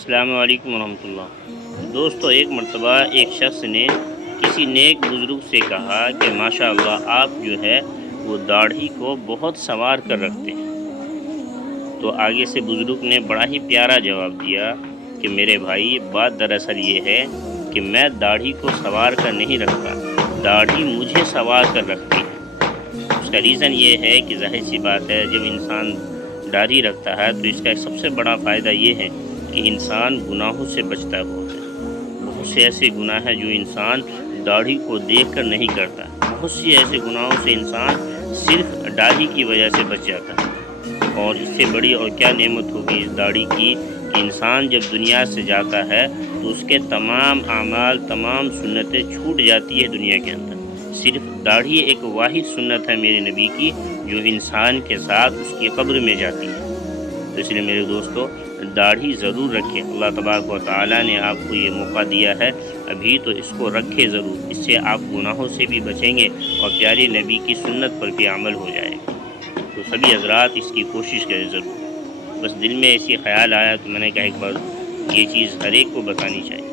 السلام علیکم ورحمۃ اللہ۔ دوستو، ایک مرتبہ ایک شخص نے کسی نیک بزرگ سے کہا کہ ماشاء اللہ آپ جو ہے وہ داڑھی کو بہت سنوار کر رکھتے ہیں۔ تو آگے سے بزرگ نے بڑا ہی پیارا جواب دیا کہ میرے بھائی، بات دراصل یہ ہے کہ میں داڑھی کو سنوار کر نہیں رکھتا، داڑھی مجھے سنوار کر رکھتی ہے۔ اس کا ریزن یہ ہے کہ ظاہر سی بات ہے، جب انسان داڑھی رکھتا ہے تو اس کا سب سے بڑا فائدہ یہ ہے کہ انسان گناہوں سے بچتا ہوتا ہے۔ بہت سے ایسے گناہ ہیں جو انسان داڑھی کو دیکھ کر نہیں کرتا، بہت سی ایسے گناہوں سے انسان صرف داڑھی کی وجہ سے بچ جاتا ہے۔ اور اس سے بڑی اور کیا نعمت ہوگی اس داڑھی کی کہ انسان جب دنیا سے جاتا ہے تو اس کے تمام اعمال، تمام سنتیں چھوٹ جاتی ہے دنیا کے اندر۔ صرف داڑھی ایک واحد سنت ہے میرے نبی کی جو انسان کے ساتھ اس کی قبر میں جاتی ہے۔ تو اس لیے میرے دوستو، داڑھی ضرور رکھیں۔ اللہ تبارک و تعالیٰ نے آپ کو یہ موقع دیا ہے ابھی، تو اس کو رکھے ضرور۔ اس سے آپ گناہوں سے بھی بچیں گے اور پیارے نبی کی سنت پر بھی عمل ہو جائے گا۔ تو سبھی حضرات اس کی کوشش کریں ضرور۔ بس دل میں ایسی خیال آیا تو میں نے کہا ایک بار یہ چیز ہر ایک کو بتانی چاہیے۔